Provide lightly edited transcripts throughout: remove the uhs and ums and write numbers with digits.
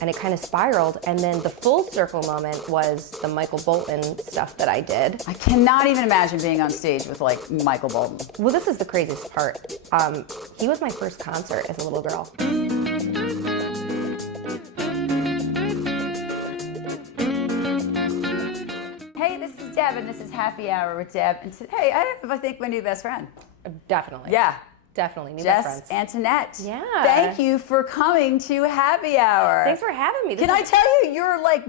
and it kind of spiraled. And then the full circle moment was the Michael Bolton stuff that I did. I cannot even imagine being on stage with like Michael Bolton. Well, this is the craziest part. He was my first concert as a little girl. Hey, this is Deb, and this is Happy Hour with Deb. And today I have, I think, my new best friend. Definitely. Yeah. Definitely. New Jess best friends. Antonette. Yeah. Thank you for coming to Happy Hour. Thanks for having me. Can I tell you, you're like,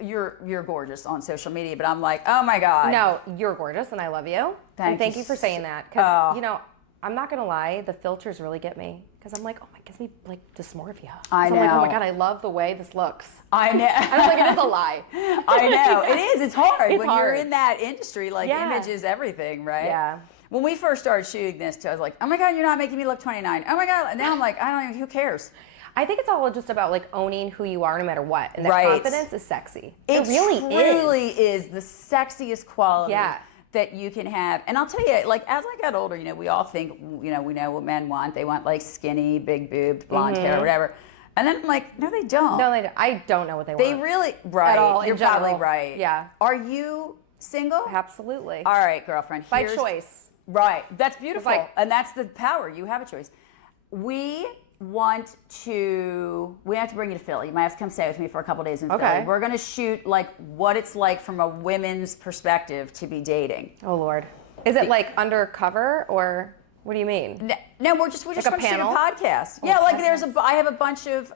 you're gorgeous on social media, but I'm like, oh my God. No, you're gorgeous, and I love you. Thank you for saying that. Because, you know, I'm not going to lie, the filters really get me. Because I'm like, oh my, it gives me like dysmorphia. I know. I'm like, oh my God, I love the way this looks. I know. And I'm like, it is a lie. I know. It is. It's hard. It's when hard. you're in that industry, like image is everything, right? Yeah. When we first started shooting this, I was like, oh my God, you're not making me look 29. Oh my God. And now I'm like, I don't even, who cares? I think it's all just about like owning who you are no matter what. And that confidence is sexy. It really truly is the sexiest quality. Yeah. That you can have. And I'll tell you, like, as I got older, you know, we all think, you know, we know what men want. They want like skinny, big boobed, blonde hair, whatever. And then I'm like, no, they don't. No, they don't. I don't know what they want. They really, right. At all, You're in general. probably right. Yeah. Are you single? Absolutely. All right, girlfriend. By choice. Right. That's beautiful. Like, and that's the power. You have a choice. We have to bring you to Philly. You might have to come stay with me for a couple days in Philly. We're going to shoot like what it's like from a women's perspective to be dating. Oh Lord. Is it like undercover or what do you mean? No, we're just going to shoot a podcast. Oh, yeah, like I have a bunch of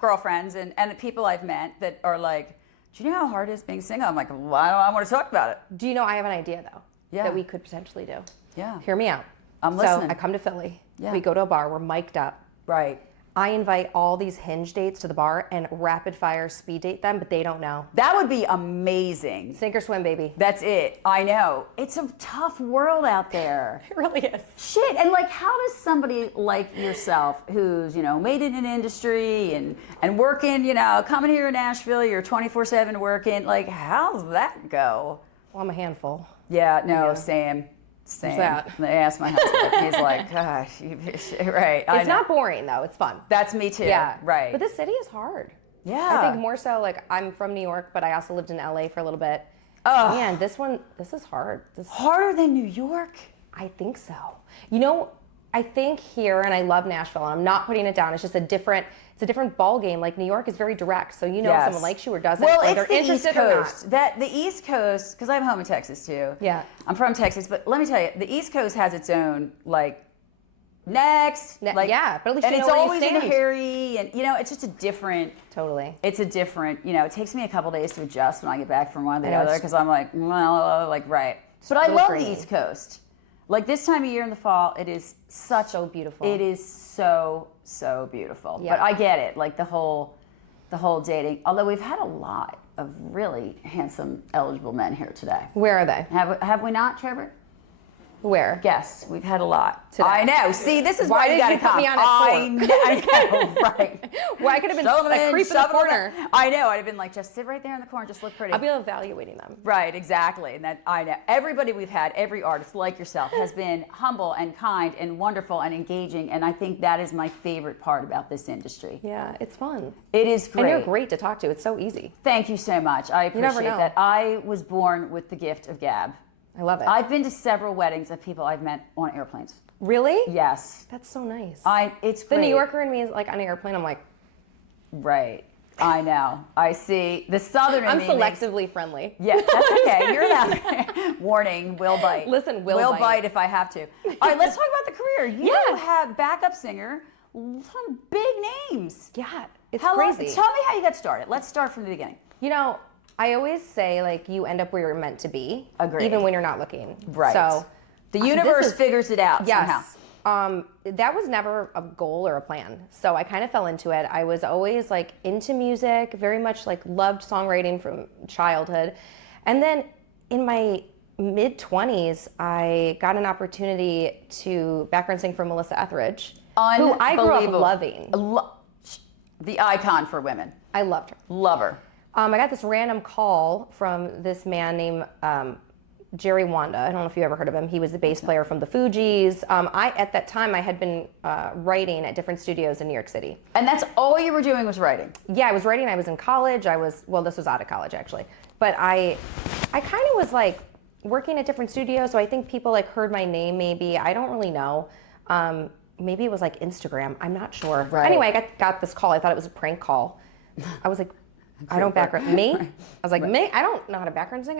girlfriends and people I've met that are like, do you know how hard it is being single? I'm like, well, I want to talk about it. Do you know I have an idea though? Yeah. That we could potentially do. Yeah. Hear me out. I'm listening. So I come to Philly. Yeah. We go to a bar. We're mic'd up. Right. I invite all these Hinge dates to the bar and rapid fire speed date them, but they don't know. That would be amazing. Sink or swim, baby. That's it. I know. It's a tough world out there. It really is. Shit. And like, how does somebody like yourself who's, you know, made it in an industry and working, you know, coming here in Nashville, you're 24/7 working, like, how's that go? Well, I'm a handful. Yeah, no, same. Same. That? I asked my husband. He's like, gosh, right. It's not boring though. It's fun. That's me too. Yeah. Right. But this city is hard. Yeah. I think more so like I'm from New York, but I also lived in LA for a little bit. Oh. Man, this is hard. Harder than New York? I think so. You know, I think here, and I love Nashville, and I'm not putting it down. It's just a different ball game. Like New York is very direct, so you know if someone likes you or doesn't. Well, or it's they're the interested East Coast. The East Coast, because I'm home in Texas too. Yeah. I'm from Texas, but let me tell you, the East Coast has its own like next, like yeah, but at least and you know it's where always you in a stand. hurry, and you know, it's just a different. Totally. It's a different, you know, it takes me a couple days to adjust when I get back from one to the I know, other because I'm like, well, like right. But I love the East Coast. Like this time of year in the fall, it is so beautiful. It is so beautiful. Yeah. But I get it, like the whole dating. Although we've had a lot of really handsome, eligible men here today. Where are they? Have we not, Trevor? Where? Yes, we've had a lot. Today. I know. See, this is Why why you did got to you put come. me on at I know, right? Well, I could have been Shove 'em a in, creep in the shove 'em corner. I know. I'd have been like, just sit right there in the corner, just look pretty. I'll be evaluating them. Right, exactly. And that I know. Everybody we've had, every artist like yourself, has been humble and kind and wonderful and engaging. And I think that is my favorite part about this industry. Yeah, it's fun. It is great. And you're great to talk to. It's so easy. Thank you so much. I appreciate that. I was born with the gift of gab. I love it. I've been to several weddings of people I've met on airplanes. Really? Yes. That's so nice. It's great. The New Yorker in me is like on an airplane. I'm like, right. I know. I see. The Southern in I'm me selectively friendly. Yeah, that's okay. You're not. Warning, will bite. Listen, will bite if I have to. All right, let's talk about the career. You have backup singer, some big names. Yeah, it's crazy. crazy. Tell me how you got started. Let's start from the beginning. You know, I always say like you end up where you're meant to be. Agreed. Even when you're not looking. Right. So the universe figures it out somehow. That was never a goal or a plan. So I kind of fell into it. I was always like into music, very much like loved songwriting from childhood. And then in my mid-20s, I got an opportunity to background sing for Melissa Etheridge, who I grew up loving. The icon for women. I loved her. Love her. I got this random call from this man named Jerry Wanda. I don't know if you ever heard of him. He was the bass player from the Fugees. At that time, I had been writing at different studios in New York City. And that's all you were doing was writing? Yeah, I was writing. I was in college. This was out of college, actually. But I kind of was like working at different studios, so I think people like heard my name maybe. I don't really know. Maybe it was like Instagram. I'm not sure. Right. Anyway, I got this call. I thought it was a prank call. I was like, I don't background. Me? Right. I was like, me? I don't know how to background sing.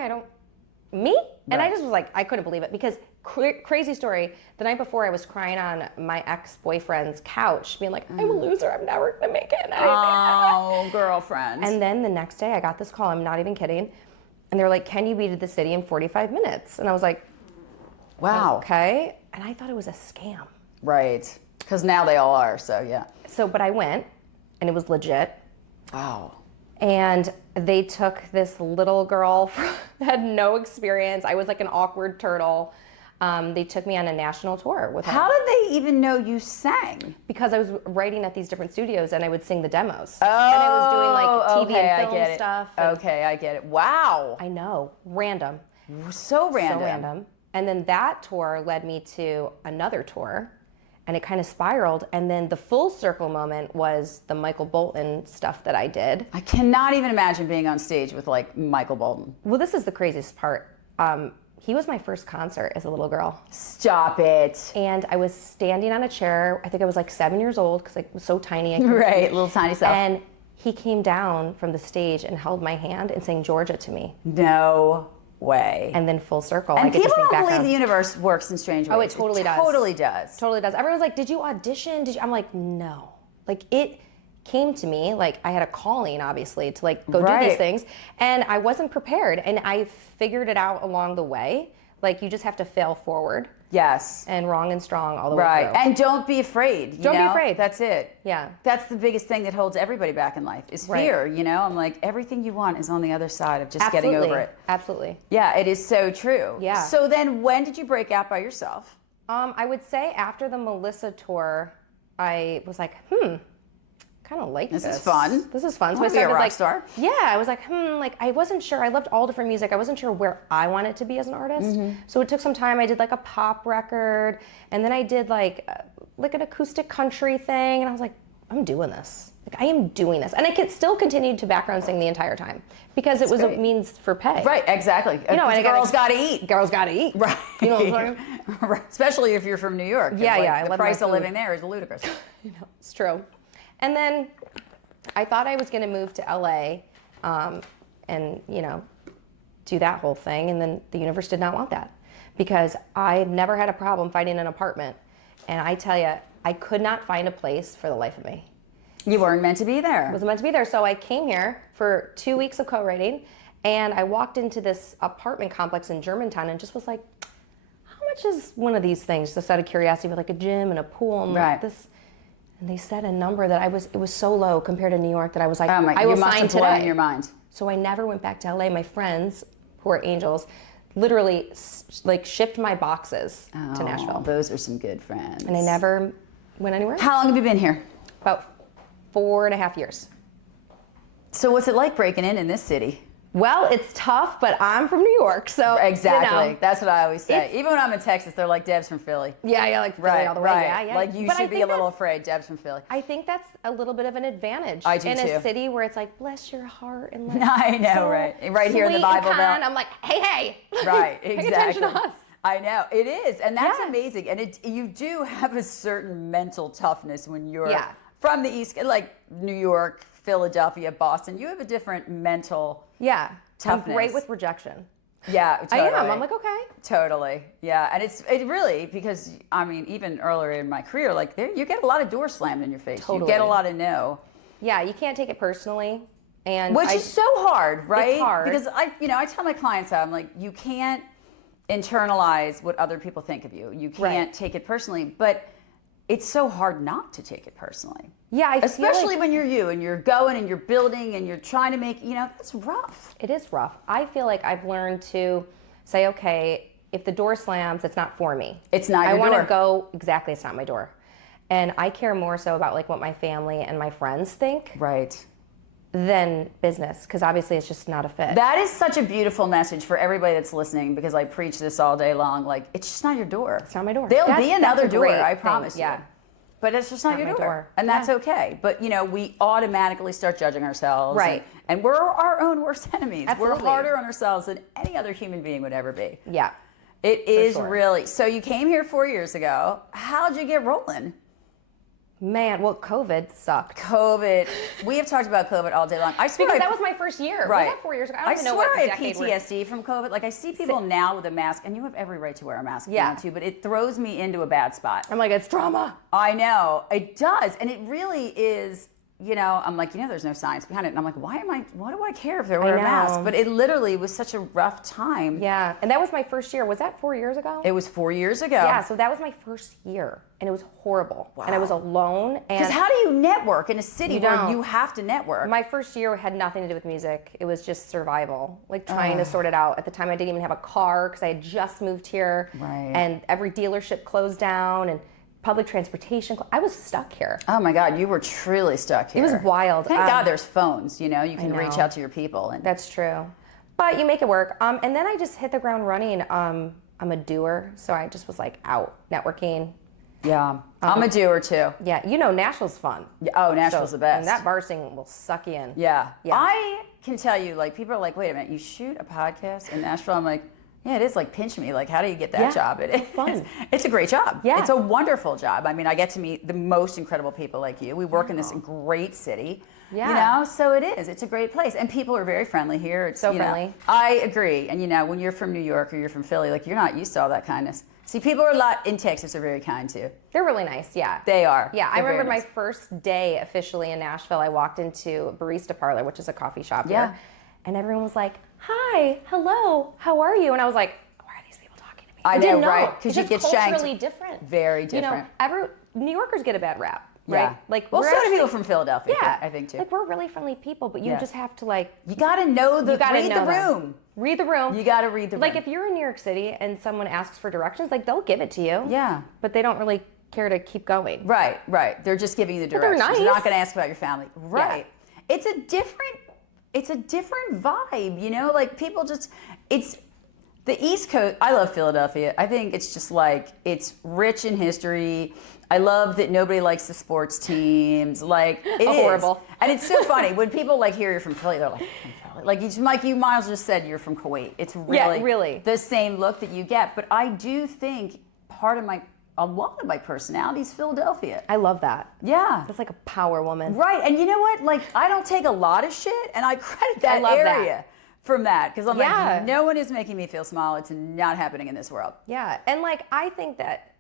Me? And I just was like, I couldn't believe it because crazy story. The night before, I was crying on my ex-boyfriend's couch, being like, I'm a loser. I'm never going to make it. Oh, girlfriend. And then the next day, I got this call. I'm not even kidding. And they're like, can you be to the city in 45 minutes? And I was like, wow. Okay. And I thought it was a scam. Right. Because now they all are, so yeah. But I went, and it was legit. Wow. And they took this little girl that had no experience. I was like an awkward turtle. They took me on a national tour with her. How did they even know you sang? Because I was writing at these different studios and I would sing the demos. Oh, and I was doing like TV and film stuff. Okay, I get it. Wow. I know. Random. So random. So random. And then that tour led me to another tour. And it kind of spiraled. And then the full circle moment was the Michael Bolton stuff that I did. I cannot even imagine being on stage with like Michael Bolton. Well, this is the craziest part. He was my first concert as a little girl. Stop it. And I was standing on a chair. I think I was like 7 years old because I was so tiny. Right, little tiny self. And he came down from the stage and held my hand and sang Georgia to me. No way. And then full circle. And people don't believe the universe works in strange ways. Oh, it totally does. Totally does. Totally does. Everyone's like, did you audition? I'm like, no. Like it came to me, like I had a calling obviously to like go do these things. And I wasn't prepared. And I figured it out along the way. Like you just have to fail forward. Yes. And wrong and strong all the way through. Right. And don't be afraid. Don't be afraid. That's it. Yeah. That's the biggest thing that holds everybody back in life is fear, you know? I'm like, everything you want is on the other side of just getting over it. Absolutely. Yeah, it is so true. Yeah. So then when did you break out by yourself? I would say after the Melissa tour, I was like, kind of like this. This is fun. This is fun. So I started be a rock star. Yeah, I was like, like I wasn't sure. I loved all different music. I wasn't sure where I wanted to be as an artist. So it took some time. I did like a pop record, and then I did like an acoustic country thing, and I was like, I'm doing this. Like I am doing this, and I still continued to background sing the entire time because it was a means for pay. Right, exactly. You know, and girls got to eat. Girls got to eat. Right. You know what I'm saying? Right. Especially if you're from New York. Yeah, the price of living there is ludicrous. You know, it's true. And then I thought I was going to move to LA and, you know, do that whole thing. And then the universe did not want that because I never had a problem finding an apartment. And I tell you, I could not find a place for the life of me. You weren't meant to be there. I wasn't meant to be there. So I came here for 2 weeks of co-writing and I walked into this apartment complex in Germantown and just was like, how much is one of these things? Just out of curiosity with like a gym and a pool and like this. And they said a number that it was so low compared to New York that I was like, I will sign today. Blown in your mind. So I never went back to LA. My friends, who are angels, literally like shipped my boxes to Nashville. Those are some good friends. And I never went anywhere. How long have you been here? About 4.5 years. So what's it like breaking in this city? Well, it's tough, but I'm from New York, so exactly. You know, that's what I always say. Even when I'm in Texas, they're like, Deb's from Philly. Yeah, like Philly all the way. Yeah. Like you should be a little afraid. Deb's from Philly. I think that's a little bit of an advantage. I do in too. a city where it's like, bless your heart and like, I know, so right here in the Bible Belt. I'm like, hey, right, exactly. Pay attention to us. I know it is, and that's amazing. And you do have a certain mental toughness when you're from the East, like New York, Philadelphia, Boston. You have a different mental toughness. I'm great with rejection. Yeah, totally. I am. I'm like, okay. Totally. Yeah, and it really, because I mean, even earlier in my career, like you get a lot of doors slammed in your face. Totally. You get a lot of no. Yeah, you can't take it personally, and which is so hard, right? It's hard because I tell my clients that I'm like, you can't internalize what other people think of you. You can't take it personally, but it's so hard not to take it personally. Yeah, especially when you're you and you're going and you're building and you're trying to make, that's rough. It is rough. I feel like I've learned to say, okay, if the door slams, it's not for me. It's not your door. I want to go, exactly, it's not my door. And I care more so about like what my family and my friends think. Right. than business, because obviously it's just not a fit. That is such a beautiful message for everybody that's listening, because I preach this all day long. Like, it's just not your door. It's not my door. There'll be another door, I thing. promise you. Yeah. But it's just not your my door. door. And that's okay. But, you know, we automatically start judging ourselves. Right. And we're our own worst enemies. Absolutely. We're harder on ourselves than any other human being would ever be. Yeah. It is sure. really. So you came here 4 years ago. How'd you get rolling? Man, well, COVID sucked. COVID. We have talked about COVID all day long. I swear Because that was my first year. Right. Was that 4 years ago? I don't I even know swear what I have decade PTSD from COVID. Like, I see people now with a mask, and you have every right to wear a mask if you Yeah. want to, but it throws me into a bad spot. I'm like, it's drama. I know. It does. And it really is, you know, I'm like, you know, there's no science behind it. And I'm like, what do I care if they wear a mask? But it literally was such a rough time. Yeah. And that was my first year. Was that 4 years ago? It was 4 years ago. Yeah, so that was my first year, and it was horrible. Wow. And I was alone. Because how do you network in a city where don't. you have to network? My first year had nothing to do with music. It was just survival, like trying to sort it out. At the time, I didn't even have a car because I had just moved here. Right. And every dealership closed down, and public transportation. I was stuck here. Oh my God, you were truly stuck here. It was wild. Thank God there's phones, you know, you can reach know. out to your people. And That's true. But you make it work. And then I just hit the ground running. I'm a doer, so I just was like out networking. yeah, I'm a doer too. Yeah, you know, Nashville's fun. Oh, Nashville's the best. And that bar scene will suck you in. Yeah. Yeah. I can tell you, like, people are like, wait a minute, you shoot a podcast in Nashville? I'm like, yeah, it is. Like, pinch me. Like, how do you get that Yeah, job? It's fun. It's a great job. Yeah. It's a wonderful job. I mean, I get to meet the most incredible people like you. We work in this great city. Yeah. You know, so it is. It's a great place. And people are very friendly here. It's So you know, friendly. I agree. And, you know, when you're from New York or you're from Philly, like, you're not used to all that kindness. See, people are a lot in Texas are very kind too. They're really nice, yeah. They are. Yeah, I They're very remember my nice. first day officially in Nashville. I walked into a barista parlor, which is a coffee shop Yeah. here. And everyone was like, hi, hello, how are you? And I was like, why are these people talking to me? I know, didn't know. right? 'Cause It's you just get shanked. culturally different. Very You know, different. New Yorkers get a bad rap, Yeah. right? Like, well, we're so do actually- people from Philadelphia, Yeah. I think too. Like, we're really friendly people, but you Yeah. just have to, like, You got to know the you gotta read know the them. room. Read the room. You got to read the room. Like, if you're in New York City and someone asks for directions, like, they'll give it to you. Yeah. But they don't really care to keep going. Right, right. They're just giving you the But they're directions. They're nice. not going to ask about your family. Right. It's a different vibe, you know? Like, people just it's the East Coast. I love Philadelphia. I think it's just like it's rich in history. I love that nobody likes the sports teams. Like, it is Horrible. And it's so funny when people like hear you're from Philly, they're like, from Philly. Like you Miles just said you're from Kuwait. It's really the same look that you get. But I do think a lot of my personality is Philadelphia. I love that. Yeah. That's like a power woman. Right. And you know what? Like, I don't take a lot of shit, and I credit that love that. area from that. Because I'm Yeah. like, no one is making me feel small. It's not happening in this world. Yeah. And like, I think that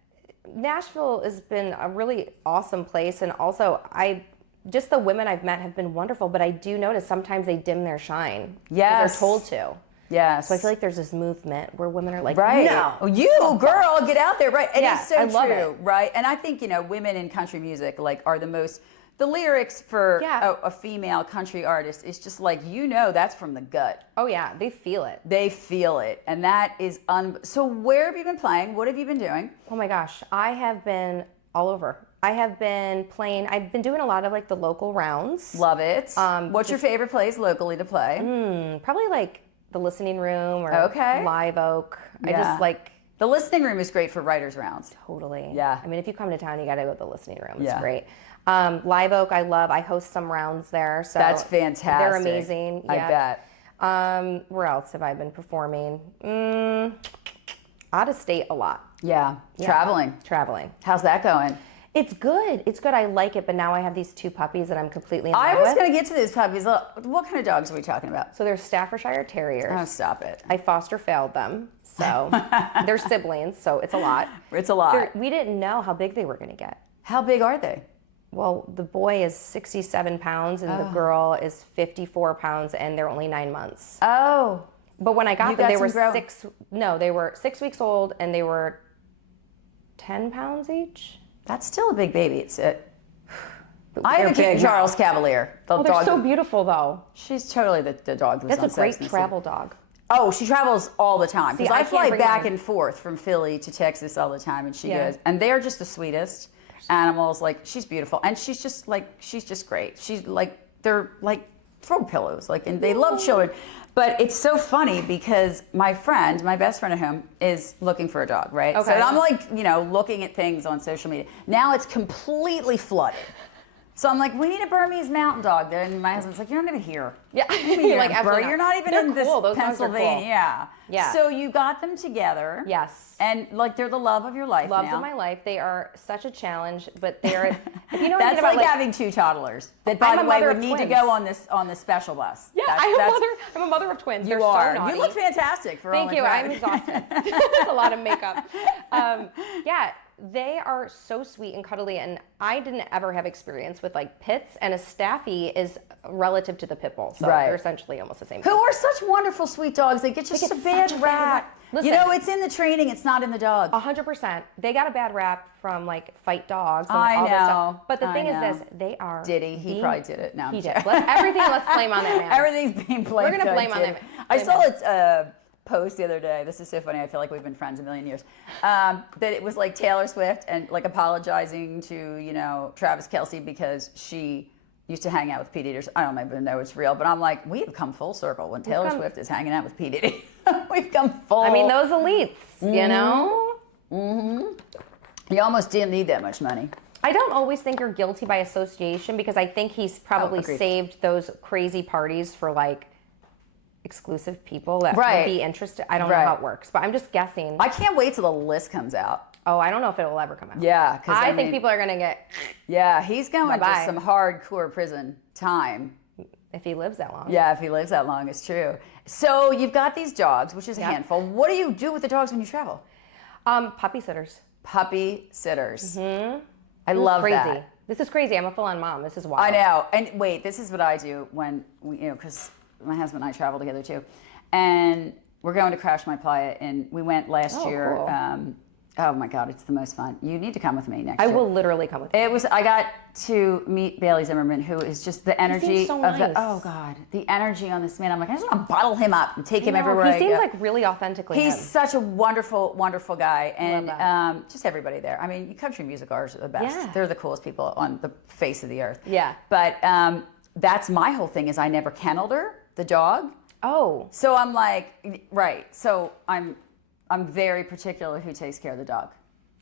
Nashville has been a really awesome place. And also, just the women I've met have been wonderful, but I do notice sometimes they dim their shine. 'Cause Yes. They're told to. Yes. So I feel like there's this movement where women are like, Right. no. Oh, you, girl, get out there. Right. It Yeah, is so I love true. it. Right. And I think, you know, women in country music, like, are the lyrics for Yeah. a female country artist is just like, you know, that's from the gut. Oh yeah, they feel it. They feel it. And that is, so where have you been playing? What have you been doing? Oh my gosh, I have been all over. I have been playing, I've been doing a lot of like the local rounds. Love it. What's your favorite place locally to play? Probably like the Listening Room or Okay. Live Oak. I Yeah. just like, The listening room is great for writers' rounds. totally. Yeah. I mean, if you come to town, you got to go to the Listening Room. It's Yeah. great. Live Oak, I love. I host some rounds there. So That's fantastic. They're amazing. I Yeah. bet. Where else have I been performing? Out of state a lot. Yeah. Traveling. Traveling. How's that going? It's good. It's good. I like it. But now I have these two puppies that I'm completely in love I was with. going to get to these puppies. What kind of dogs are we talking about? So they're Staffordshire Terriers. Oh, stop it. I foster failed them. So they're siblings. So it's a lot. It's a lot. We didn't know how big they were going to get. How big are they? Well, the boy is 67 pounds and the girl is 54 pounds, and they're only 9 months. Oh. But when I got You them, got they were some growing. they were 6 weeks old, and they were 10 pounds each. That's still a big baby. I have They're a King big Charles Cavalier. The Oh, they're dog. so beautiful, though. She's totally the dog that was That's on a great Sex and the travel City. dog. Oh, she travels all the time. Because See, I I can't fly bring back mine. and forth from Philly to Texas all the time, and she Yeah. goes. And they're just the sweetest animals. Like, she's beautiful, and she's just great. She's like, they're like throw pillows, like, and they love children. But it's so funny because my best friend at home, is looking for a dog, right? Okay. So I'm like, you know, looking at things on social media. Now it's completely flooded. So I'm like, we need a Burmese mountain dog. And my husband's like, you're not even here. Yeah. You're like, absolutely not. You're not even They're in cool. this Those dogs are Pennsylvania. cool. Yeah. Yeah. So you got them together. Yes. And like they're the love of your life Loves now. of my life. They are such a challenge, but they are. If you know That's anything about like having 2 toddlers that, by I'm the a way, mother would of need to twins. go on this special bus. Yeah, I'm a mother of twins. You They're are. So naughty. You look fantastic for Thank only you. Friday. I'm exhausted. It's a lot of makeup. Yeah, they are so sweet and cuddly, and I didn't ever have experience with like pits, and a Staffy is relative to the pit bull, so Right. they're essentially almost the same. Who are such wonderful, sweet dogs. They get just get a bad such a bad rap. rap. Listen. You know, it's in the training. It's not in the dog. 100%. They got a bad rap from like fight dogs and I all this know. stuff. But the I thing is know. this, they are. Did he? He probably did it. No, He I'm did. joking. Let's blame on that man. Everything's being blamed. We're gonna blame on him. him. I Blame saw him. it post the other day. This is so funny. I feel like we've been friends a million years. That it was like Taylor Swift and like apologizing to, you know, Travis Kelce because she used to hang out with P. Diddy. I don't even know it's real, but I'm like, we have come full circle when Taylor Swift is hanging out with P. Diddy. We've come full. I mean, those elites, you know? You almost didn't need that much money. I don't always think you're guilty by association because I think he's probably agreed. saved those crazy parties for like exclusive people that Right. would be interested. I don't know Right. how it works, but I'm just guessing. I can't wait till the list comes out. Oh, I don't know if it will ever come out. Yeah, because I think people are going to get, Yeah, he's going to Bye-bye. some hardcore prison time. if he lives that long. Yeah, if he lives that long, it's true. So you've got these dogs, which is a Yep. handful. What do you do with the dogs when you travel? Puppy sitters. Puppy sitters. Mm-hmm. I love Crazy. that. This is crazy. I'm a full-on mom. This is wild. I know. And wait, this is what I do when we, you know, because my husband and I travel together too, and we're going to Crash My Playa, and we went last Oh, year. cool. Oh my God, it's the most fun. You need to come with me next I year. will literally come with you. I got to meet Bailey Zimmerman, who is just the energy so of the, nice. oh God, the energy on this man. I'm like, I just want to bottle him up and take him No, everywhere he I seems go. like really authentically He's him. such a wonderful, wonderful guy. And that. just everybody there. I mean, country music artists are the best. Yeah. They're the coolest people on the face of the earth. Yeah. But that's my whole thing is I never kenneled her, the dog. Oh. So I'm like, right. So I'm very particular who takes care of the dog.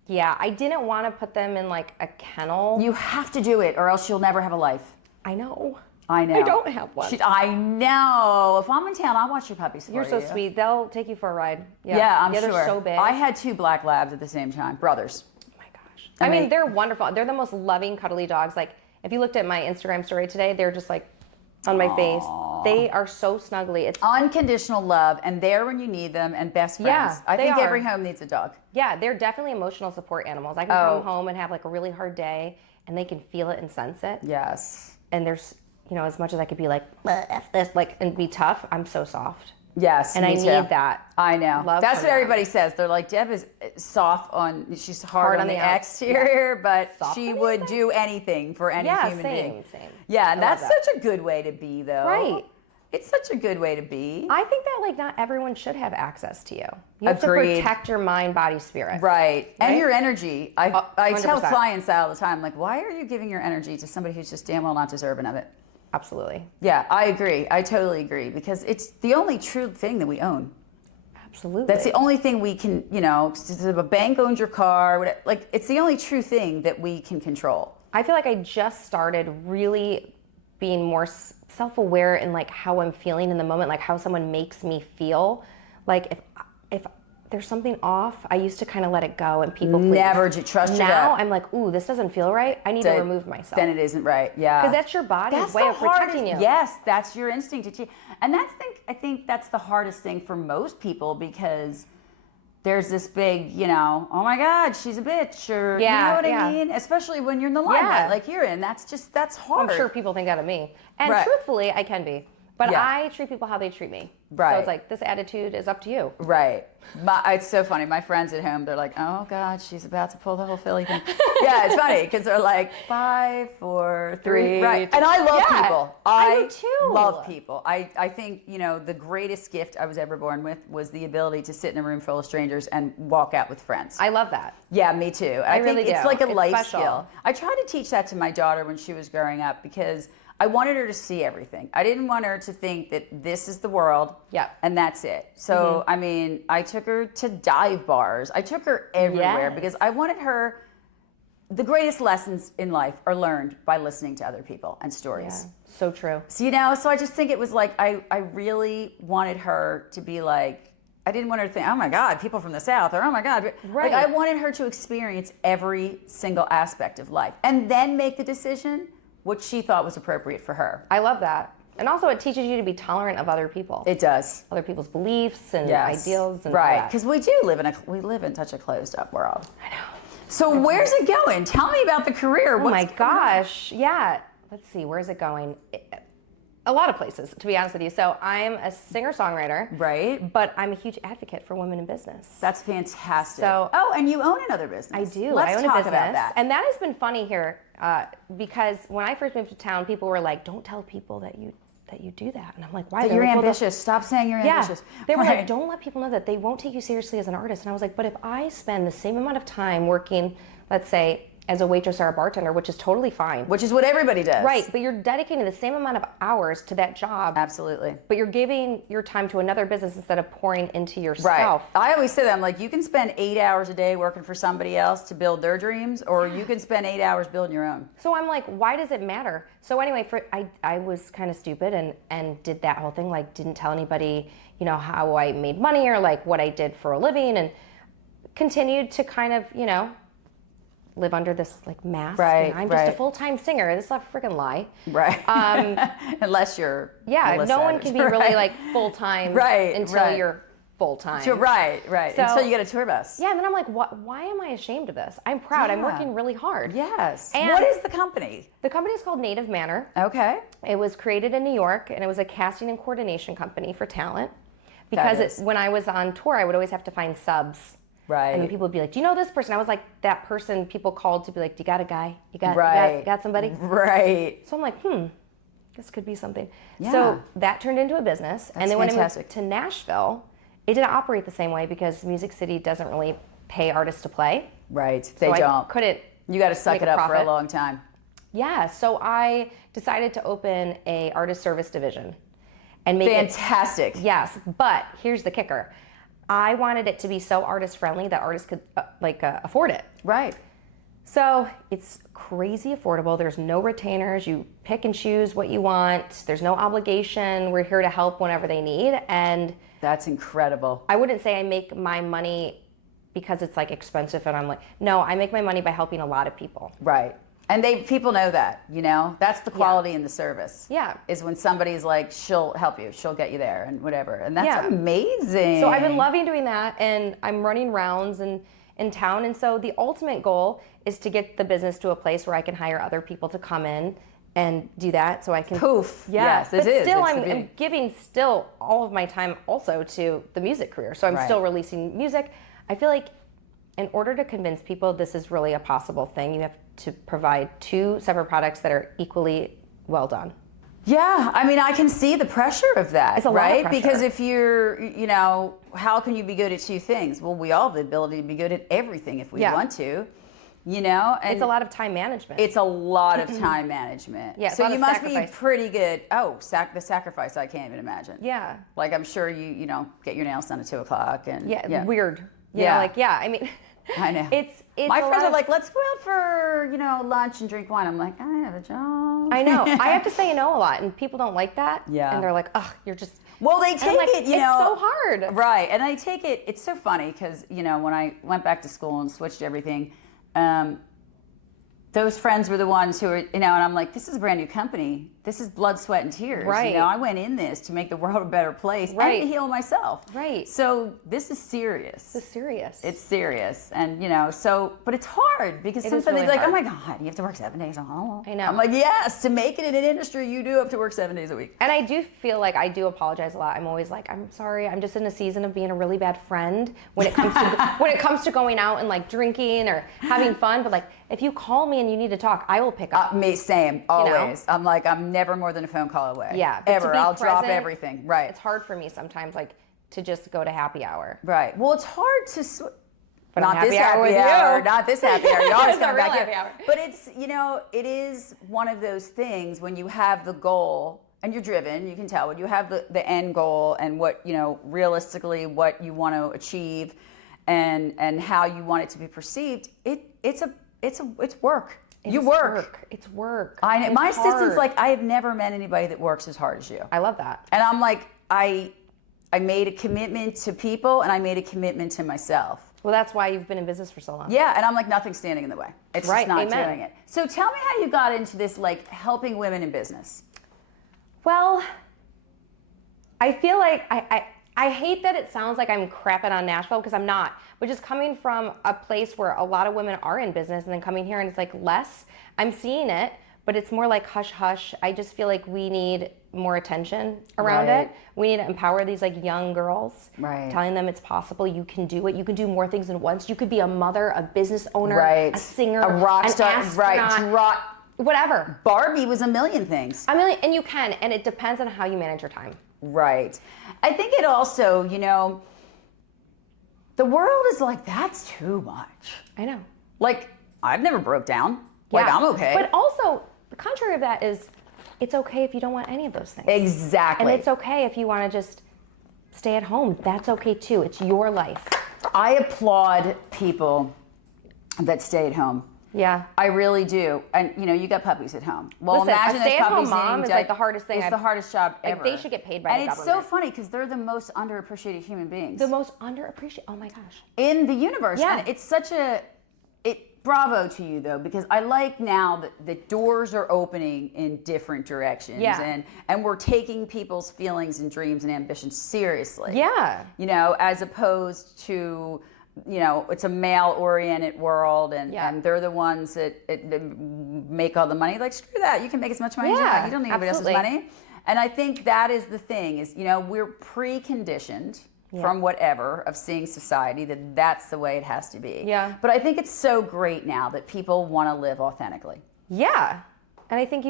Yeah, I didn't want to put them in like a kennel. You have to do it or else you'll never have a life. I know. I know. I don't have one. I know. If I'm in town, I'll watch your puppies for You're you. so sweet. They'll take you for a ride. Yeah, I'm yeah, sure. They're so big. I had 2 black labs at the same time, brothers. Oh my gosh. I I mean- mean, they're wonderful. They're the most loving, cuddly dogs. Like, if you looked at my Instagram story today, they're just like on my face. They are so snuggly. It's Unconditional love and there when you need them and best friends. Yeah, I they think are. every home needs a dog. yeah, they're definitely emotional support animals. I can Oh. come home and have like a really hard day, and they can feel it and sense it. Yes. And there's, you know, as much as I could be like, F this, like, and be tough, I'm so soft. Yes. And me I too. need that. I know. love That's from what them. everybody says. They're like, Deb is soft she's hard on the outs. exterior, but Soft she on the would inside. do anything for any Yeah, human same, being. same. Yeah, and I love that's that. such a good way to be though. Right. It's such a good way to be. I think that like not everyone should have access to you. You have Agreed. to protect your mind, body, spirit. Right. And Right? your energy. I tell 100%. clients all the time, like, why are you giving your energy to somebody who's just damn well not deserving of it? Absolutely. Yeah, I agree. I totally agree because it's the only true thing that we own. Absolutely. That's the only thing we can, you know, if a bank owns your car, whatever, like it's the only true thing that we can control. I feel like I just started really being more self-aware in like how I'm feeling in the moment, like how someone makes me feel. Like if there's something off, I used to kind of let it go and people please. Never trust your Now gut. I'm like, ooh, this doesn't feel right. I need to remove myself. Then it isn't right. Yeah. Because that's your body's That's way the of protecting you. Yes, that's your instinct to and I think that's the hardest thing for most people because there's this big, you know, oh my God, she's a bitch, or you know what I mean? Especially when you're in the limelight like you're in. That's hard. I'm sure people think that of me. And Right. truthfully, I can be. But Yeah. I treat people how they treat me. Right. So it's like, this attitude is up to you. Right. It's so funny. My friends at home, they're like, oh God, she's about to pull the whole Philly thing. Yeah, it's funny because they're like 5, 4, 3. Right. And I love people. I do too. Love people. I think, you know, the greatest gift I was ever born with was the ability to sit in a room full of strangers and walk out with friends. I love that. Yeah, me too. I think really it's do. like a It's life special. skill. I tried to teach that to my daughter when she was growing up because I wanted her to see everything. I didn't want her to think that this is the world and that's it. So, I mean, I took her to dive bars. I took her everywhere because I wanted her, the greatest lessons in life are learned by listening to other people and stories. Yeah, so true. So, you know, so I just think it was like, I really wanted her to be like, I didn't want her to think, oh my God, people from the South, or oh my God. Right. Like, I wanted her to experience every single aspect of life and then make the decision what she thought was appropriate for her. I love that. And also it teaches you to be tolerant of other people. It does. Other people's beliefs and ideals and all right, that. because we do live in such a closed up world. I know. So where's it going? Tell me about the career. Oh my gosh. Yeah. Let's see, where's it going? A lot of places, to be honest with you. So I'm a singer-songwriter. Right. But I'm a huge advocate for women in business. That's fantastic. So, and you own another business. I do. Let's I own talk a business. about that. And that has been funny here because when I first moved to town, people were like, don't tell people that you do that. And I'm like, why? That you're ambitious. Stop saying you're ambitious. They were like, don't let people know that. They won't take you seriously as an artist. And I was like, but if I spend the same amount of time working, let's say, as a waitress or a bartender, which is totally fine. Which is what everybody does. Right, but you're dedicating the same amount of hours to that job. Absolutely. But you're giving your time to another business instead of pouring into yourself. Right. I always say that, I'm like, you can spend 8 hours a day working for somebody else to build their dreams, or you can spend 8 hours building your own. So I'm like, why does it matter? So anyway, I was kind of stupid and did that whole thing, like didn't tell anybody, you know, how I made money or like what I did for a living, and continued to kind of, you know, live under this like mask. Right, and I'm just a full-time singer. This is a freaking lie. Right. Unless you're Melissa no one can be really like full-time until you're full-time. Right. So, until you get a tour bus. Yeah, and then I'm like, why am I ashamed of this? I'm proud. I'm working really hard. Yes. And what is the company? The company is called Manor. Okay. It was created in New York, and it was a casting and coordination company for talent. Because when I was on tour, I would always have to find subs. Right. And then people would be like, do you know this person? I was like that person people called to be like, do you got a guy? You got somebody? Right. So I'm like, this could be something. Yeah. So that turned into a business. That's and then when fantastic. I moved to Nashville, it didn't operate the same way because Music City doesn't really pay artists to play. Right. So They don't. I couldn't. You got to suck it up for a long time. Yeah. So I decided to open a artist service division and make Fantastic. Yes. But here's the kicker. I wanted it to be so artist friendly that artists could afford it. Right. So it's crazy affordable. There's no retainers. You pick and choose what you want. There's no obligation. We're here to help whenever they need. And that's incredible. I wouldn't say I make my money because it's like expensive and I'm like, no, I make my money by helping a lot of people. Right. And people know that, you know, that's the quality in the service. Yeah. Is when somebody's like, she'll help you, she'll get you there and whatever. And that's amazing. So I've been loving doing that, and I'm running rounds in town. And so the ultimate goal is to get the business to a place where I can hire other people to come in and do that so I can. Poof. Yeah. Yes, it is. Still, I'm giving still all of my time also to the music career. So I'm still releasing music. I feel like in order to convince people this is really a possible thing, you have to provide 2 separate products that are equally well done. Yeah, I mean, I can see the pressure of that, it's a right? lot of pressure. Because if you're, you know, how can you be good at 2 things? Well, we all have the ability to be good at everything if we want to, you know? And it's a lot of time management. It's a lot of time management. Yeah, so you must be pretty good. Oh, the sacrifice, I can't even imagine. Yeah. Like, I'm sure you know, get your nails done at 2 o'clock. And weird. You know, like, I mean, I know. It's my friends are like, let's go out for, you know, lunch and drink wine. I'm like, I have a job. I know. I have to say no a lot, and people don't like that. Yeah. And they're like, ugh, you're just. Well, they take it, you know. It's so hard. Right. And they take it, it's so funny because, you know, when I went back to school and switched everything, those friends were the ones who were, you know, and I'm like, this is a brand new company. This is blood, sweat, and tears. Right. You know, I went in this to make the world a better place and to heal myself. Right. So this is serious. It's serious. It's serious. And, you know, so, but it's hard because sometimes really they're like, hard. oh my God, you have to work 7 days. Oh. I know. I'm like, yes, to make it in an industry, you do have to work 7 days a week. And I do feel like I do apologize a lot. I'm always like, I'm sorry. I'm just in a season of being a really bad friend when it comes to when it comes to going out and like drinking or having fun. But like, if you call me and you need to talk, I will pick up. Me, same, always. You know? I'm like, I'm never more than a phone call away. Yeah. Ever. I'll drop everything. Right. It's hard for me sometimes, like, to just go to happy hour. Right. Well, it's hard to But not I'm this happy hour with hour, you. not this happy hour. You always It's a come real back happy here. hour. But it's, it is one of those things when you have the goal and you're driven, you can tell when you have the end goal and what, realistically what you want to achieve and how you want it to be perceived, it's work. You work. It's work. I know. It's My assistant's hard. like, I have never met anybody that works as hard as you. I love that. And I'm like, I made a commitment to people and I made a commitment to myself. Well, that's why you've been in business for so long. Yeah, and I'm like, nothing's standing in the way. It's Right, just not amen. doing it. So tell me how you got into this, like, helping women in business. Well, I feel like I hate that it sounds like I'm crapping on Nashville, because I'm not. But just coming from a place where a lot of women are in business and then coming here and it's like less, I'm seeing it, but it's more like hush hush. I just feel like we need more attention around Right. it. We need to empower these like young girls, Right. telling them it's possible. You can do it. You can do more things than once. You could be a mother, a business owner, Right. a singer, A rock an star. astronaut, Right. whatever. Barbie was a million things. I mean, and you can, and it depends on how you manage your time. Right. I think it also, the world is like, that's too much. I know. Like, I've never broke down. Like, I'm okay. But also, the contrary of that is, it's okay if you don't want any of those things. Exactly. And it's okay if you want to just stay at home. That's okay too. It's your life. I applaud people that stay at home. Yeah. I really do. And you got puppies at home. Well, Listen, imagine a those stay-at-home puppies mom eating is like the hardest thing It's the hardest job like, ever. they should get paid by and the it's so government. funny because they're the most underappreciated human beings The most underappreciated. Oh my gosh. in the universe. Yeah. And it's such bravo to you though, because I like now that the doors are opening in different directions. Yeah. And we're taking people's feelings and dreams and ambitions seriously. Yeah. As opposed to, it's a male-oriented world, and they're the ones that make all the money. Like, screw that. You can make as much money as you want. You don't need anybody else's money. And I think that is the thing is, we're preconditioned from whatever of seeing society that's the way it has to be. Yeah. But I think it's so great now that people want to live authentically. Yeah. And I think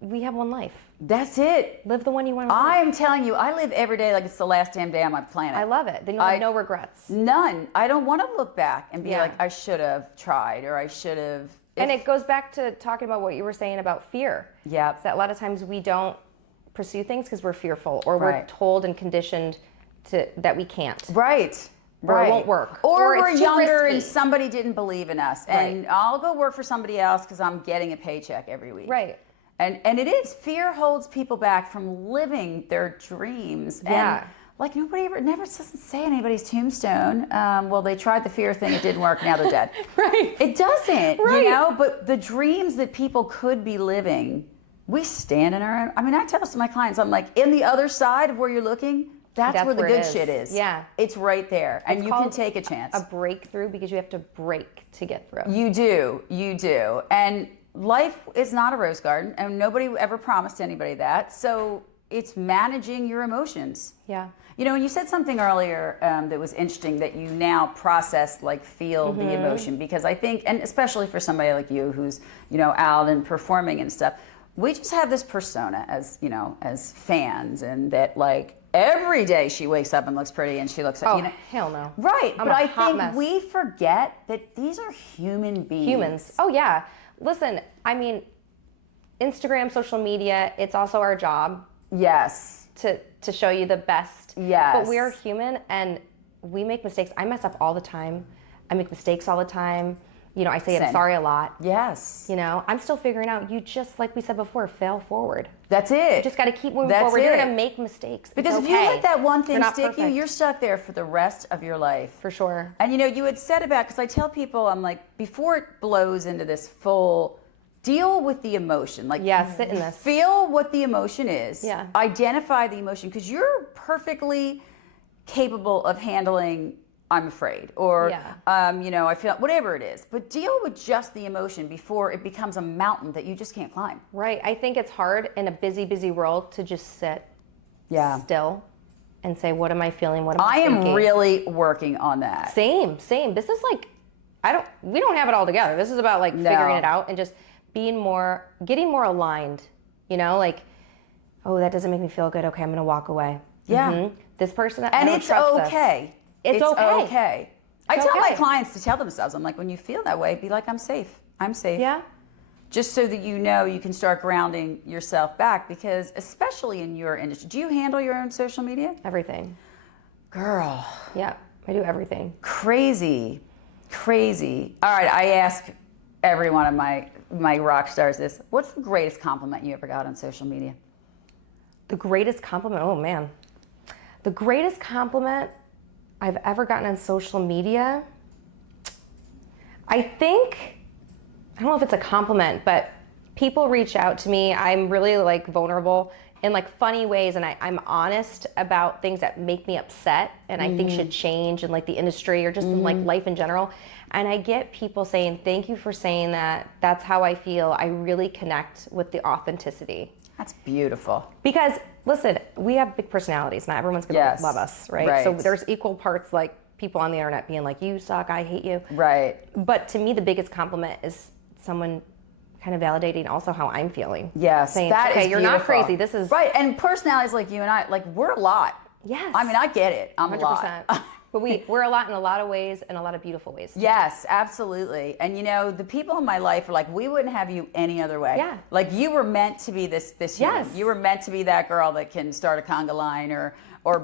we have one life. That's it. Live the one you want to live. I'm telling you, I live every day like it's the last damn day on my planet. I love it. Then you'll have no regrets. None. I don't want to look back and be Yeah. like, I should have tried or I should have. And it goes back to talking about what you were saying about fear. Yeah. That a lot of times we don't pursue things because we're fearful, or we're Right. told and conditioned that we can't. Right. Or it won't work. Or Or we're it's too younger risky. and somebody didn't believe in us. And I'll go work for somebody else because I'm getting a paycheck every week. Right. And it is. Fear holds people back from living their dreams. Yeah. And like nobody never doesn't say on anybody's tombstone, well, they tried the fear thing, it didn't work, now they're dead. Right. It doesn't, Right. But the dreams that people could be living, we stand in our own. I mean, I tell this to my clients, I'm like, in the other side of where you're looking, that's where the it good is. shit is. Yeah. It's right there. And It's you can called take a chance. A breakthrough, because you have to break to get through. You do. And life is not a rose garden, and nobody ever promised anybody that. So it's managing your emotions. Yeah. And you said something earlier that was interesting, that you now process, feel the emotion, because I think, and especially for somebody like you who's, out and performing and stuff, we just have this persona as, as fans, and that every day she wakes up and looks pretty and she looks like, hell no. Right. I'm but a I hot think mess. we forget that these are human beings. Humans. Oh yeah. Listen, I mean, Instagram, social media, it's also our job Yes. to show you the best. Yes. But we're human and we make mistakes. I mess up all the time. I make mistakes all the time. I say I'm Same. sorry a lot. Yes. I'm still figuring out, you just, like we said before, fail forward. That's it. You just got to keep moving That's forward. You're it. going to make mistakes. It's Because if okay. you let that one thing You're not stick you, perfect. you're stuck there for the rest of your life. For sure. And you had said about, because I tell people, I'm like, before it blows into this full, deal with the emotion. Sit in this. Feel what the emotion is. Yeah. Identify the emotion, because you're perfectly capable of handling, I'm afraid, or, I feel, whatever it is. But deal with just the emotion before it becomes a mountain that you just can't climb. Right. I think it's hard in a busy, busy world to just sit still and say, what am I feeling? What am I thinking? am really working on that. Same. This is we don't have it all together. This is about figuring it out and just getting more aligned, oh, that doesn't make me feel good. Okay, I'm going to walk away. Yeah. Mm-hmm. This person, I And don't it's trust okay. This. It's okay. okay. I tell my clients to tell themselves, I'm like, when you feel that way, be like, I'm safe. I'm safe. Yeah. Just so that you know you can start grounding yourself back, because especially in your industry, do you handle your own social media? Everything. Girl. Yeah, I do everything. Crazy. All right, I ask every one of my rock stars this. What's the greatest compliment you ever got on social media? The greatest compliment, oh man. The greatest compliment I've ever gotten on social media, I think, I don't know if it's a compliment, but people reach out to me. I'm really like vulnerable in like funny ways, and I'm honest about things that make me upset and I think should change in like the industry or just in like life in general. And I get people saying, thank you for saying that. That's how I feel. I really connect with the authenticity. That's beautiful. Because listen, we have big personalities. Not everyone's gonna love us, right? So there's equal parts like people on the internet being like, you suck, I hate you. Right. But to me, the biggest compliment is someone kind of validating also how I'm feeling. Yes, saying, that okay, is you're beautiful. not crazy. This is right. And personalities like you and I, like we're a lot. Yes. I mean, I get it. I'm 100%. a lot. But we're a lot in a lot of ways, and a lot of beautiful ways. Yes, absolutely. And you know, the people in my life are like, we wouldn't have you any other way. Yeah. Like you were meant to be this human. Yes. You were meant to be that girl that can start a conga line or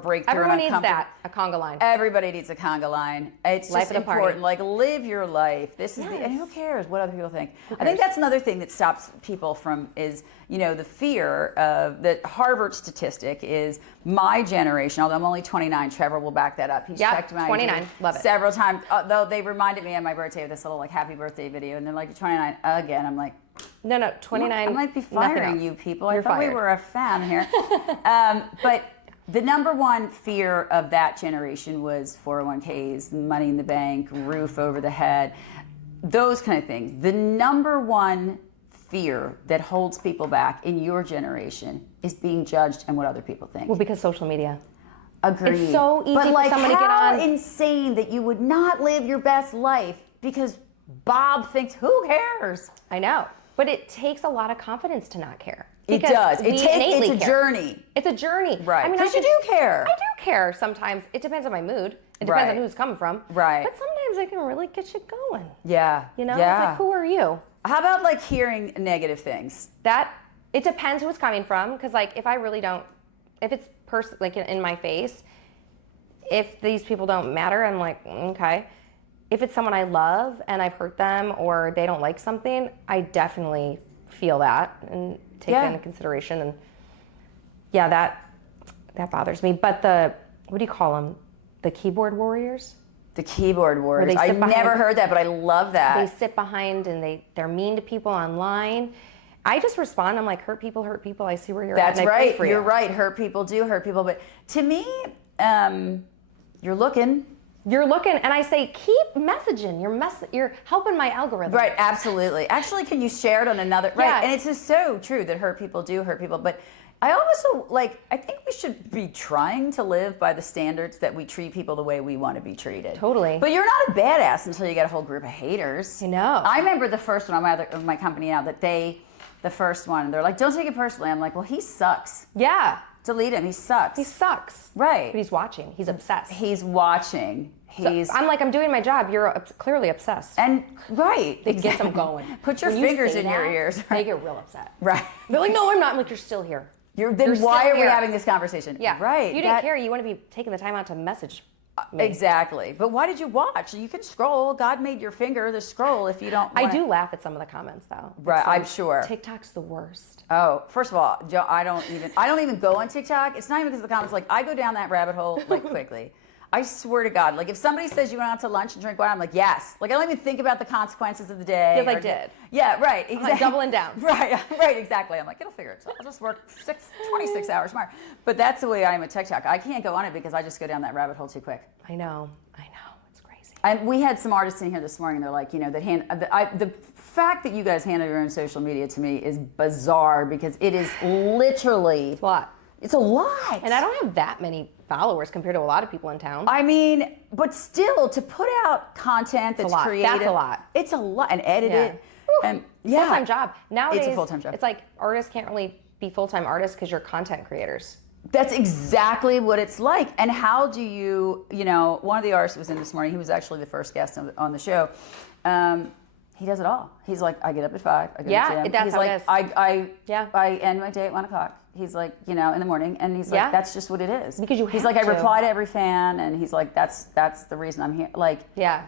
break through Everyone an needs uncomfortable. that, a conga line. Everybody needs a conga line. It's Life just of the party. important. Like live your life. This is Yes. and who cares what other people think? I cares? think that's another thing that stops people from is, you know, the fear of the Harvard statistic is my generation, although I'm only 29, Trevor will back that up. He's checked my 29, love it. several times. Though they reminded me on my birthday of this little like happy birthday video, and they're like, 29 again. I'm like, No, 29. I might be nothing firing else. you people. I You're thought we fired. were a fan here. But the number one fear of that generation was 401ks, money in the bank, roof over the head, those kind of things. The number one fear that holds people back in your generation is being judged and what other people think. Well, because social media. Agreed. It's so easy but for like, someone to get how on. insane that you would not live your best life because Bob thinks, who cares? I know. But it takes a lot of confidence to not care. It Because does. we It's innately a care. journey. It's a journey. Right. I mean, Because you do care. I do care sometimes. It depends on my mood. It depends Right. on who it's coming from. Right. But sometimes I can really get you going. Yeah. You know? Yeah. It's like, who are you? How about like hearing negative things? It depends who it's coming from. Because like, if I really don't, if it's like in my face, if these people don't matter, I'm like, okay. If it's someone I love and I've hurt them or they don't like something, I definitely feel that and take that into consideration. And yeah, that bothers me. But what do you call them? The keyboard warriors? The keyboard warriors. Where they I sit behind- never heard that, but I love that. They sit behind and they're mean to people online. I just respond. I'm like, hurt people. I see where you're That's at. And I right. pray for you. You're right. Hurt people do hurt people. But to me, you're looking. You're looking, and I say, keep messaging. You're helping my algorithm. Right, absolutely. Actually, can you share it on another? Right, Yeah. and it's just so true that hurt people do hurt people. But I also I think we should be trying to live by the standards that we treat people the way we want to be treated. Totally. But you're not a badass until you get a whole group of haters. I know. I remember the first one of my company now that the first one, they're like, don't take it personally. I'm like, well, he sucks. Yeah. Delete him. He sucks. He sucks. Right. But he's watching. He's obsessed. He's watching. I'm like, I'm doing my job. You're clearly obsessed. And right. It gets them going. Put your When you fingers say in your that, ears. They get real upset. Right. They're like, no, I'm not. I'm like, you're still here. Then why still are we here. having this conversation? Yeah. Right. You didn't care. You want to be taking the time out to message me. Exactly. But why did you watch? You can scroll. God made your finger to scroll if you don't I wanna... do laugh at some of the comments though. Right, It's like, I'm sure. TikTok's the worst. Oh, first of all, Joe, I don't even go on TikTok. It's not even because of the comments. Like, I go down that rabbit hole like quickly. I swear to God, like if somebody says you went out to lunch and drink wine, I'm like, yes. Like I don't even think about the consequences of the day. Yes, I did. Yeah, right. Exactly. I'm like doubling down. Right, exactly. I'm like, it'll figure itself. I'll just work 26 hours tomorrow. But that's the way I am with TikTok. I can't go on it because I just go down that rabbit hole too quick. I know. It's crazy. And we had some artists in here this morning. They're like, you know, the fact that you guys handle your own social media to me is bizarre because it is literally It's a lot. It's a lot. And I don't have that many followers compared to a lot of people in town. I mean, but still, to put out content that's creative. That's a lot. It's a lot. And edit Yeah. it. And yeah. Full-time job. Nowadays, It's a full-time job. It's like artists can't really be full-time artists because you're content creators. That's exactly what it's like. And how do you know, one of the artists that was in this morning, he was actually the first guest on the show. He does it all. He's like, I get up at 5. I go to the gym. That's he's how like, it is. I end my day at 1 o'clock. He's like, in the morning, and he's like, that's just what it is. Because he's like, I reply to every fan, and he's like, that's the reason I'm here. Like, yeah.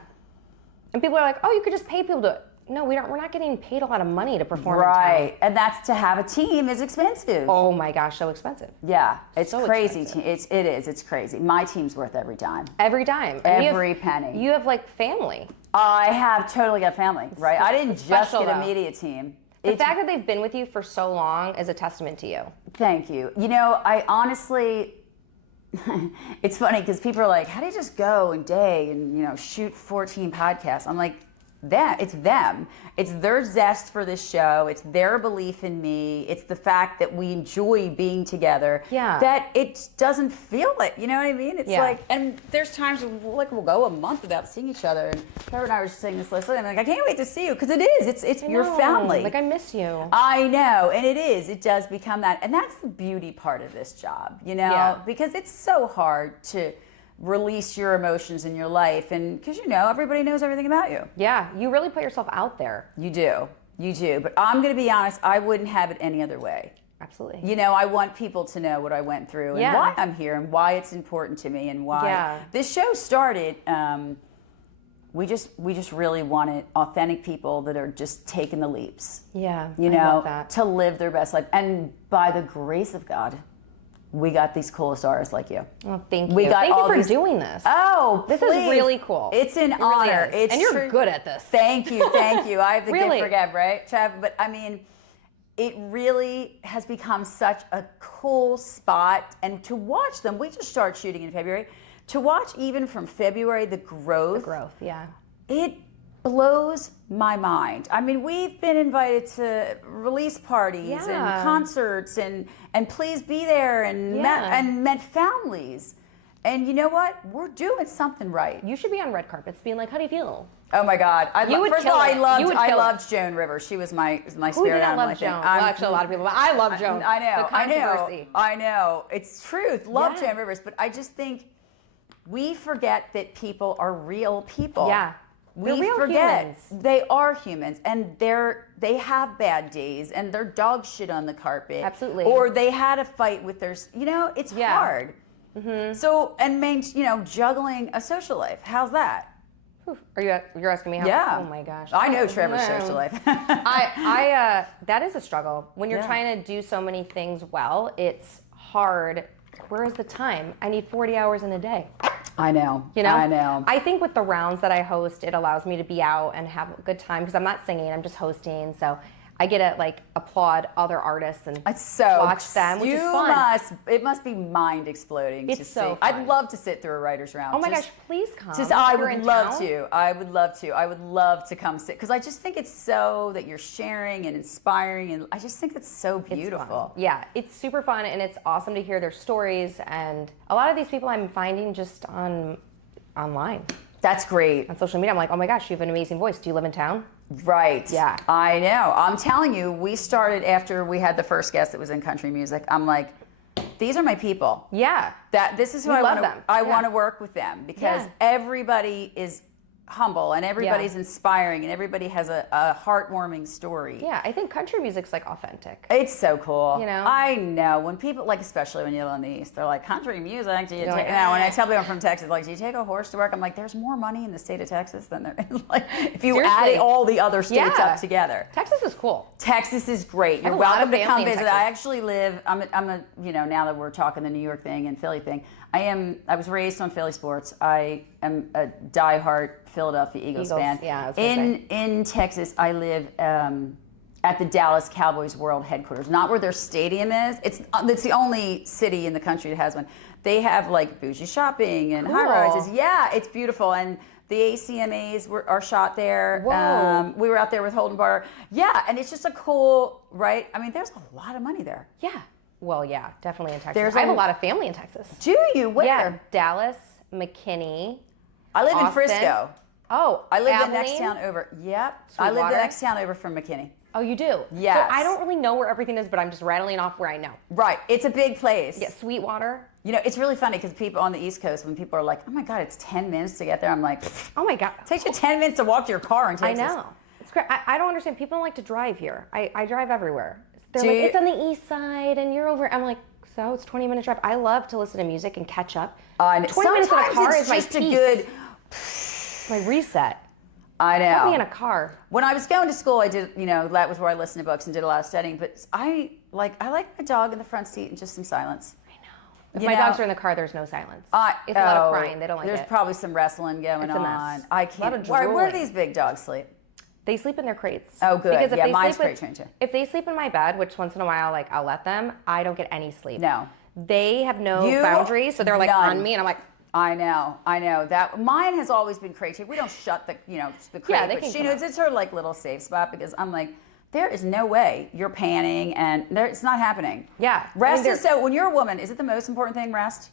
And people are like, oh, you could just pay people to. No, we don't. We're not getting paid a lot of money to perform. Right, and that's to have a team is expensive. Oh my gosh, so expensive. Yeah, it's so crazy. Expensive. It's crazy. My team's worth every dime. Every dime. Every penny. You have like family. I have totally got family, right? I didn't just get a though. media team. The fact that they've been with you for so long is a testament to you. Thank you. I honestly, it's funny because people are like, how do you just go and day and, shoot 14 podcasts? I'm like, it's them. It's their zest for this show. It's their belief in me. It's the fact that we enjoy being together. Yeah. That it doesn't feel like, you know what I mean? It's like, and there's times we'll go a month without seeing each other. And Trevor and I were just saying this last night. I'm like, I can't wait to see you because it is. It's your family. Like I miss you. I know, and it is. It does become that, and that's the beauty part of this job, because it's so hard to release your emotions in your life, and because everybody knows everything about you. Yeah, you really put yourself out there. You do, but I'm going to be honest, I wouldn't have it any other way. Absolutely. I want people to know what I went through and why I'm here and why it's important to me and why this show started. We just really wanted authentic people that are just taking the leaps. Yeah, I love that. To live their best life, and by the grace of God, we got these coolest artists like you. Oh, thank you. Thank you for doing this. Oh, this is really cool. It's an honor. Really is. And you're good at this. Thank you. I have the Really? gift for gab, right, Trav? But I mean, it really has become such a cool spot. And to watch them, we just started shooting in February. To watch even from February, the growth. Yeah. It blows my mind. I mean, we've been invited to release parties and concerts and please be there and met families. And you know what? We're doing something right. You should be on red carpets being like, how do you feel? Oh my God. First of all, I loved Joan Rivers. She was my Who spirit didn't animal. love Joan? Well, actually, a lot of people, but I love Joan. I know. The controversy. I know. It's truth. Love Joan Rivers. But I just think we forget that people are real people. Yeah. We forget humans. They are humans, and they have bad days, and their dog shit on the carpet. Absolutely. Or they had a fight with their, it's hard. Mm-hmm. So, and juggling a social life. How's that? You're asking me how? Yeah. Oh my gosh. I know Trevor's social life. That is a struggle. When you're trying to do so many things well, it's hard. Where is the time? I need 40 hours in a day. I know. I know. I think with the rounds that I host, it allows me to be out and have a good time because I'm not singing, I'm just hosting. So I get to applaud other artists and watch them, which is fun. It must be mind exploding. It's so fun. I'd love to sit through a writer's round. Oh my gosh, please come. I would love to. I would love to come sit because I just think it's so that you're sharing and inspiring, and I just think it's so beautiful. Yeah, it's super fun, and it's awesome to hear their stories. And a lot of these people I'm finding just online. That's great. On social media, I'm like, oh my gosh, you have an amazing voice. Do you live in town? Right. Yeah. I know. I'm telling you, we started after we had the first guest that was in country music. I'm like, these are my people. Yeah. This is who I want to. I want to work with them because everybody is humble and everybody's inspiring and everybody has a heartwarming story. Yeah, I think country music's authentic. It's so cool. I know when people especially when you live in the East, they're like country music. Do you take? Now when I tell people I'm from Texas, do you take a horse to work? I'm like, there's more money in the state of Texas than there is. If you add all the other states up together. Texas is cool. Texas is great. You're welcome to come visit. I actually live. I'm a now that we're talking the New York thing and Philly thing. I was raised on Philly sports. I am a diehard Philadelphia Eagles fan. Yeah, in Texas, I live at the Dallas Cowboys World Headquarters, not where their stadium is. It's the only city in the country that has one. They have bougie shopping and high rises. Yeah, it's beautiful. And the ACMAs are shot there. Whoa. We were out there with Holden Barr. Yeah, and it's just a cool, right? I mean, there's a lot of money there. Yeah. Well, yeah, definitely in Texas. I have a lot of family in Texas. Do you? Where? Yeah, Dallas, McKinney. I live in Frisco. Oh, I live Abilene? the next town over. Yep. I live the next town over from McKinney. Oh, you do? Yes. So I don't really know where everything is, but I'm just rattling off where I know. Right. It's a big place. Yeah, Sweetwater. You know, it's really funny because people on the East Coast, when people are like, oh my God, it's 10 minutes to get there, I'm like, oh my God. It takes you 10 minutes to walk to your car in Texas. I know. It's great. I don't understand. People don't like to drive here. I drive everywhere. They're Do like, you? it's on the east side and you're over. I'm like, so it's 20-minute drive. I love to listen to music and catch up. 20 minutes in a car is my just a peace. good. It's my reset. I know. Put me in a car. When I was going to school, I did, you know, that was where I listened to books and did a lot of studying. But I like my dog in the front seat and just some silence. I know. If my dogs are in the car, there's no silence. It's a lot of crying. They don't like there's it. probably some wrestling going It's on. a mess. I A lot can't. of Where do drooling. these big dogs sleep? They sleep in their crates. Oh, good. Because if Yeah, they mine's sleep crate trained too. If they sleep in my bed, which once in a while, like I'll let them, I don't get any sleep. No. They have no boundaries, so they're like None. on me, and I'm like, I know. That mine has always been crate trained. We don't shut the crate, Yeah, they but can she come knows it's her like little safe spot because I'm like, there is no way you're panning and it's not happening. Yeah. Rest is so. When you're a woman, is it the most important thing? Rest.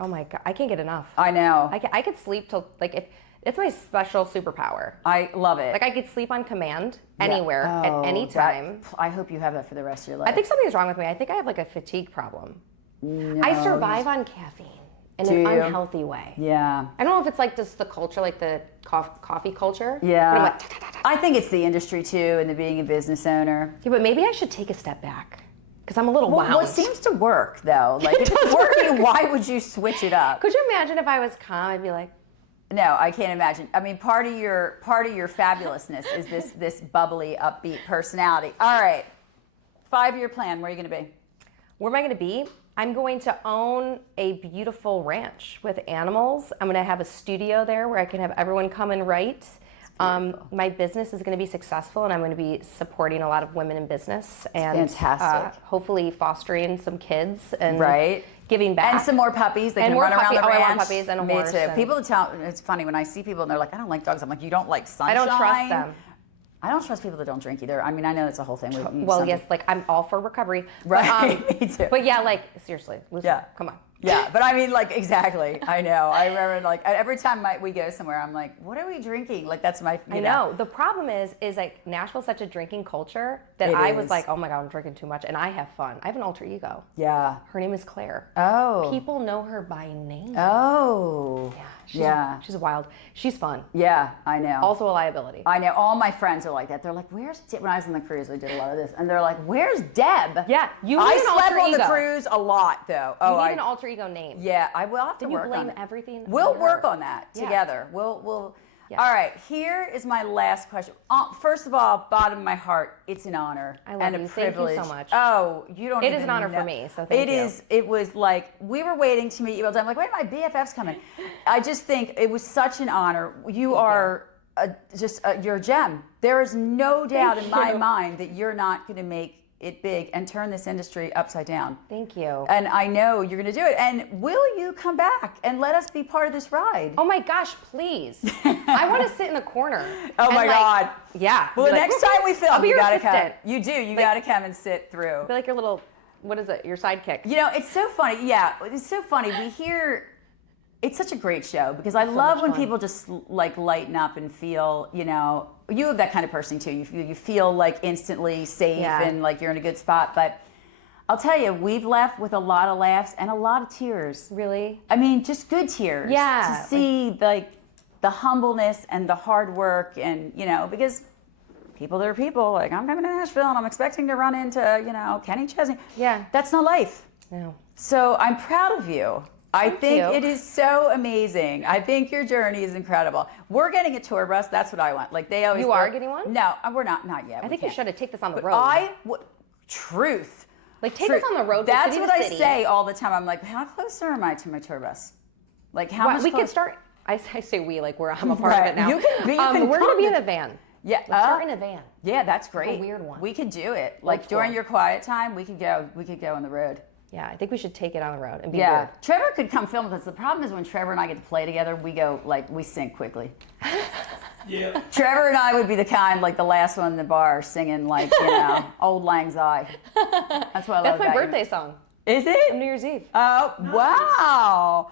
oh my God, I can't get enough. I know. I could sleep till like it's my special superpower. I love it. Like I could sleep on command Yeah. anywhere Oh, at any time. I hope you have that for the rest of your life. I think something's wrong with me. I think I have like a fatigue problem. No. I survive on caffeine in Do an you? unhealthy way. Yeah. I don't know if it's like just the culture, like the coffee culture. Yeah. But I'm like, "Ta, ta, ta, ta." I think it's the industry too, and the being a business owner. Yeah, but maybe I should take a step back because I'm a little wound. Well, it seems to work though. Like if it's does working, why would you switch it up? Could you imagine if I was calm? I'd be like, No, I can't imagine. I mean, part of your fabulousness is this bubbly, upbeat personality. All right, 5-year plan. Where are you going to be? where am I going to be? I'm going to own a beautiful ranch with animals. I'm going to have a studio there where I can have everyone come and write. My business is going to be successful, and I'm going to be supporting a lot of women in business and fantastic. Hopefully fostering some kids and Right. giving back. And some more puppies. They And can more run around the puppy- oh, I ranch. want puppies and a Me horse too. and- People tell. It's funny when I see people and they're like, "I don't like dogs." I'm like, "You don't like I sunshine." don't trust them. I don't trust people that don't drink either. I mean, I know it's a whole thing. Well, yes, like I'm all for recovery. Right. But, Me too. But yeah, like seriously, listen, Yeah. come on. Yeah, but I mean, like, exactly. I know. I remember, like, every time we go somewhere, I'm like, what are we drinking? Like, that's my, I know. The problem is like Nashville's such a drinking culture that It I is. was like, oh my God, I'm drinking too much. And I have fun. I have an alter ego. Yeah. Her name is Claire. Oh. People know her by name. Oh. Yeah. She's wild. She's fun. Yeah, I know. Also a liability. I know. All my friends are like that. They're like, where's Deb? When I was on the cruise, I did a lot of this. And they're like, where's Deb? Yeah, you need I an slept alter on the ego. cruise a lot, though. You need an alter ego name. Yeah, I will have to Then you work blame on it. everything We'll on work her. on that Yeah. together. We'll. Yeah. All right, here is my last question. First of all, bottom of my heart, it's an honor I love and a you. Thank you so privilege. much. Oh, you don't. It even is an honor know. for me, so thank you. It was like we were waiting to meet you all the time. Like, wait, my BFF's coming. I just think it was such an honor. You are you're a gem. There is no doubt in my mind that you're not going to make it big and turn this industry upside down. Thank you. And I know you're going to do it. And will you come back and let us be part of this ride? Oh my gosh, please. I want to sit in the corner. Oh and my God. Yeah. Well, Be the like, next time we film, I'll be you your gotta come. assistant. You do. You gotta come and sit through. Be like your little, what is it? Your sidekick. You know, it's so funny. Yeah, it's so funny. We hear. It's such a great show because I love much when fun. people just like lighten up and feel. You know, you have that kind of person too. You feel like instantly safe Yeah. and like you're in a good spot. But I'll tell you, we've left with a lot of laughs and a lot of tears. Really? I mean, just good tears. Yeah. To see like the humbleness and the hard work and, you know, because people are people. Like, I'm coming to Nashville and I'm expecting to run into, you know, Kenny Chesney. Yeah. That's not life. No. So I'm proud of you. I Thank think you. it is so amazing. I think your journey is incredible. We're getting a tour bus. That's what I want. Like they always. You are getting one? No, we're not yet. I think you should have take this on the But road. Truth. Like take Truth. us on the road. That's from what city I to city. say all the time. I'm like, how close am I to my tour bus? Like how much? We close? could start. I say we like I'm a part of Right. it now. You can we're gonna come be in to- a van. Yeah. Let's start in a van. Yeah, that's great. weird one. We could do it. Like Old during school. your quiet time, we could go on the road. Yeah, I think we should take it on the road and be Yeah. weird. Trevor could come film with us. The problem is when Trevor and I get to play together, we sync quickly. Yeah. Trevor and I would be the kind, like the last one in the bar singing like, you know, Old Lang Syne. That's what I love That's my about you. birthday song. Is On it? New Year's Eve. Oh, wow.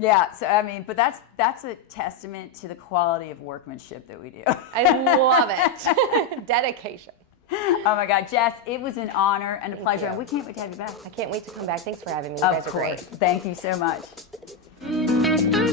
Yeah, so I mean, but that's a testament to the quality of workmanship that we do. I love it. Dedication. Oh my God, Jess, it was an honor and a pleasure, you. and we can't wait to have you back. I can't wait to come back. Thanks for having me. You Of guys are course. great. Thank you so much.